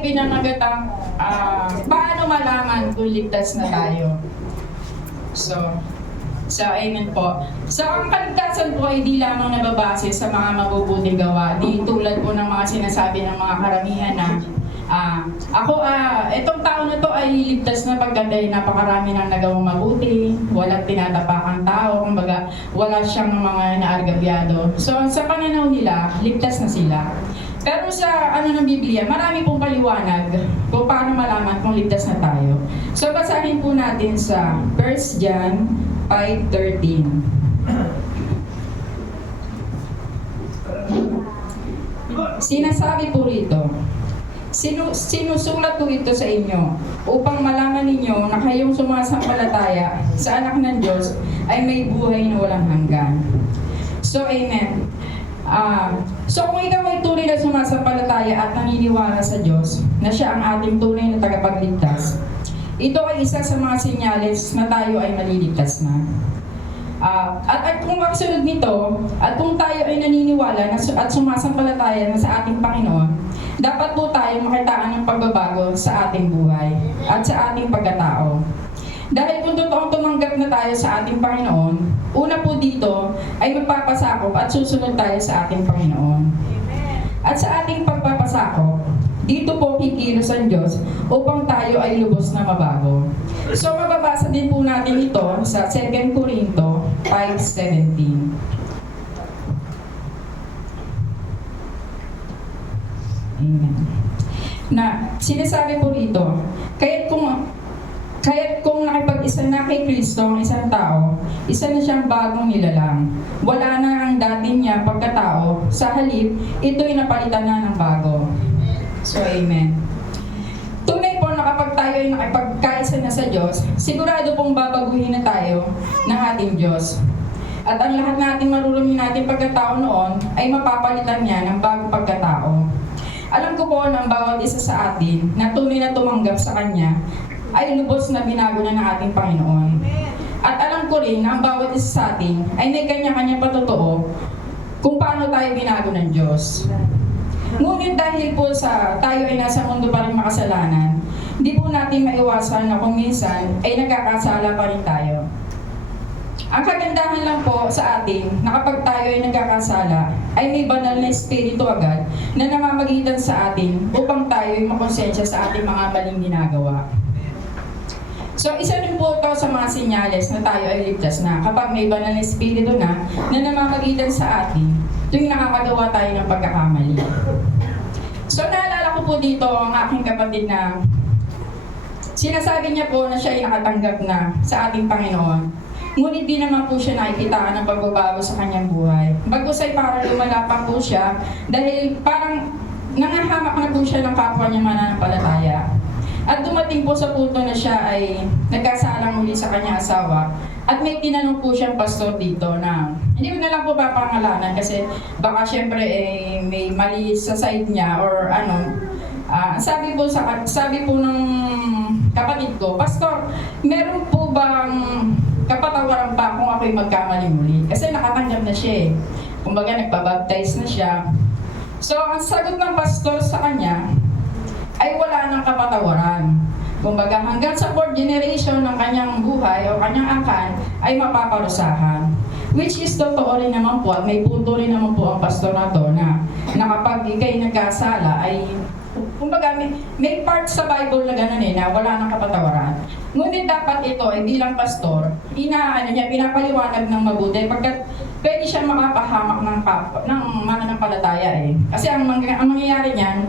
ay pinangagatang paano malaman kung ligtas na tayo. So, amen po. So, ang kaligtasan po ay di lamang nababase sa mga mabubuting gawa. Di tulad po ng mga sinasabi ng mga karamihan na itong tao na to ay ligtas na pagkat ay napakarami ng nagawang mabuti, walang tinatapakang tao, kumbaga wala siyang mga naargabyado. So, sa pananaw nila, ligtas na sila. Pero sa ng Biblia, marami pong paliwanag kung paano malaman kung ligtas na tayo. So, basahin po natin sa 1 John 5:13. Sinasabi po rito, sinusulat ko ito sa inyo upang malaman ninyo na kayong sumasampalataya sa anak ng Diyos ay may buhay na walang hanggan. So, amen. So kung ikaw ay tunay na sumasampalataya at naniniwala sa Diyos na siya ang ating tunay na tagapagligtas, ito ay isa sa mga senyales na tayo ay maliligtas na. At kung kasunod nito, at kung tayo ay naniniwala at sumasampalataya na sa ating Panginoon, dapat po tayo makitaan ng pagbabago sa ating buhay at sa ating pagkatao. Dahil kung totoong tumanggap na tayo sa ating Panginoon, una po dito ay magpapasakop at susunod tayo sa ating Panginoon. At sa ating pagpapasakop, dito po kikilos ang Diyos upang tayo ay lubos na mabago. So mababasa din po natin ito sa 2 Corinto 5:17. Amen. Na sinasabi po rito, kaya't kung nakipag-isa na kay Kristo ang isang tao, isa na siyang bagong nilalang. Wala na ang dati niya pagkatao, sa halip, ito'y napalitan na ng bago. So, amen. Tunay po na kapag tayo ay nakipagkaisa na sa Diyos, sigurado pong babaguhin na tayo ng ating Diyos. At ang lahat natin marurumi natin pagkatao noon ay mapapalitan niya ng bagong pagkatao. Alam ko po na ang bawat isa sa atin na tunay na tumanggap sa Kanya ay lubos na binago na ng ating Panginoon. At alam ko rin na ang bawat isa sa atin ay may kanya-kanya patotoo kung paano tayo binago ng Diyos. Ngunit dahil po tayo ay nasa mundo pa rin makasalanan, hindi po natin maiwasan na kung minsan ay nagkakasala pa rin tayo. Ang kagandahan lang po sa atin na kapag tayo ay nagkakasala, ay may banal na espiritu agad na namamagitan sa atin upang tayo ay makonsensya sa ating mga maling ginagawa. So, isa rin po ito sa mga senyales na tayo ay ligtas na kapag may banal na espiritu na namamagitan sa atin tuwing nakakagawa tayo ng pagkakamali. So, naalala ko po dito ang aking kapatid na sinasabi niya po na siya ay nakatanggap na sa ating Panginoon. Ngunit di naman po siya nakikitaan ng pagbabago sa kanyang buhay. Bagkus ay parang lumala pa po siya dahil parang nangahamak na po siya ng kapwa niya mananampalataya. At dumating po sa punto na siya ay nagkasalang muli sa kanyang asawa. At may tinanong po siyang pastor dito na hindi ko na lang po papangalanan kasi baka syempre may mali sa side niya or ano. Sabi po ng kapatid ko, Pastor, meron po bang kapatawaran pa kung ako'y magkamali muli? Kasi nakatanggap na siya eh. Kumbaga nagpabaptize na siya. So ang sagot ng pastor sa kanya ay wala nang kapatawaran. Kumbaga hanggang sa 4th generation ng kanyang buhay o kanyang angkan ay mapaparusahan. Which is totoo rin naman po at may punto rin naman po ang pastor na to na kapag ikay nagkasala ay kumbaga may part sa Bible na gano'n na wala nang kapatawaran. Ngunit dapat ito ay bilang pastor, pinapaliwanag ng mabuti pagkat pwede siya makapahamak ng mananampalataya eh. Kasi ang mangyayari niyan,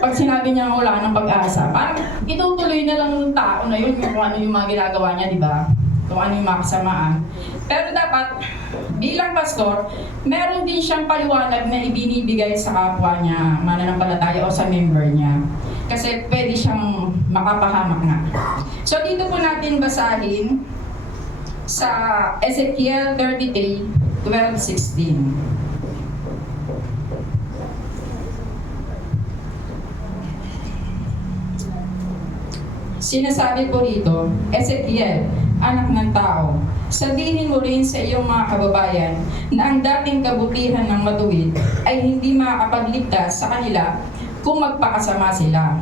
pag sinabi niya wala ng pag-asa, parang itutuloy na lang ng tao na yun kung ano yung mga ginagawa niya, di ba? Kung ano yung mga kasamaan. Pero dapat, bilang pastor, meron din siyang paliwanag na ibinibigay sa kapwa niya, mananampalataya o sa member niya. Kasi pwede siyang makapahamak na. So dito po natin basahin sa Ezekiel 33:12-16. Sinasabi po rito, Ezekiel, anak ng tao, sabihin mo rin sa iyong mga kababayan na ang dating kabutihan ng matuwid ay hindi makakapagligtas sa kanila kung magpakasama sila.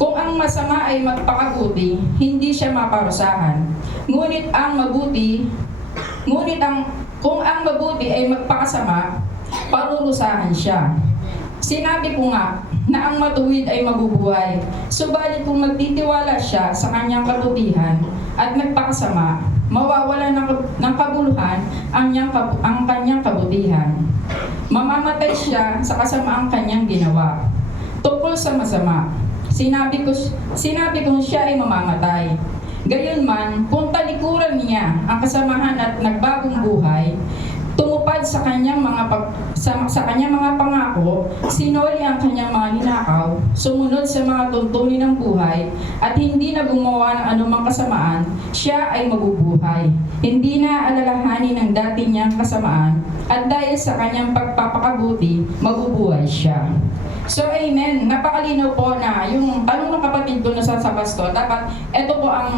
Kung ang masama ay magpakabuti, hindi siya maparusahan. Kung ang mabuti ay magpakasama, parurusahan siya. Sinabi ko nga na ang matuwid ay mabubuhay. Subalit kung magtitiwala siya sa kanyang kabutihan at nagpakasama, mawawala ng kabuluhan ang kanyang kabutihan. Mamamatay siya sa kasamaang kanyang ginawa. Tungkol sa masama, sinabi kong siya ay mamamatay. Gayunman, kung talikuran niya ang kasamahan at nagbagong buhay, tumupad sa kanyang mga pangako, sinoli ang kanyang mga hinakaw, sumunod sa mga tuntunin ng buhay, at hindi na gumawa ng anumang kasamaan, siya ay mabubuhay. Hindi na alalahanin ang dati niyang kasamaan, at dahil sa kanyang pagpapakabuti, mabubuhay siya. So, amen. Napakalinaw po na yung tanong ng kapatid ko na sa pastor, dapat ito po ang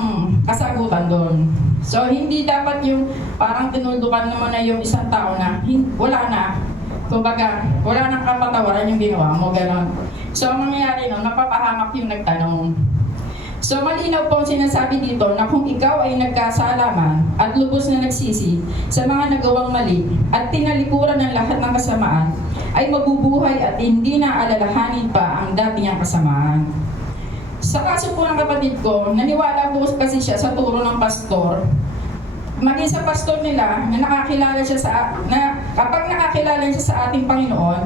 kasagutan doon. So, hindi dapat yung parang tinuldukan naman na yung isang tao na wala na. Kumbaga, wala nang kapatawaran yung ginawa mo, gano'n. So, ang mangyayari nun, napapahamak yung nagtanong. So, malinaw po sinasabi dito na kung ikaw ay nagkasala man at lubos na nagsisi sa mga nagawang mali at tinalikuran ng lahat ng kasamaan, ay mabubuhay at hindi na alalahanin pa ang dati niyang kasamaan. Sa kaso po ng kapatid ko, naniwala po kasi siya sa turo ng pastor. Maging sa pastor nila na kapag nakakilala siya sa ating Panginoon,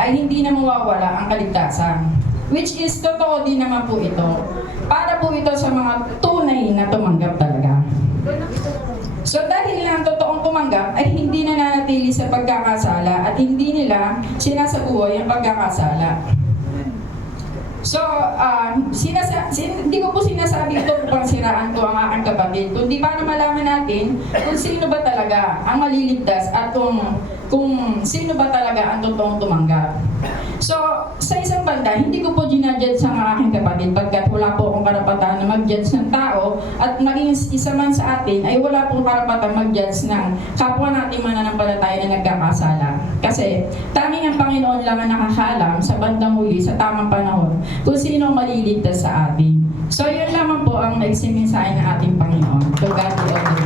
ay hindi na mawawala ang kaligtasan. Which is totoo din naman po ito. Para po ito sa mga tunay na tumanggap talaga. So dahil lang totoong tumanggap ay hindi na nanatili sa pagkakasala at hindi nila sinasabuhay ang pagkakasala. So, hindi ko po sinasabi ito upang siraan ko ang aking kapatid, kundi para malaman natin kung sino ba talaga ang maliligtas at kung sino ba talaga ang totoong tumanggap. So, sa isang banda, hindi ko po ginajudge ang aking kapatid pagkat wala po akong karapatan na mag-judge ng tao at maging isa man sa atin ay wala pong karapatan mag-judge ng kapwa nating mananampalataya na nagkakasala. Kasi tanging ang Panginoon lang ang nakakaalam sa bandang huli sa tamang panahon kung sino maliligtas sa atin. So, yun lamang po ang nagsimensahe ng ating Panginoon. To God be all the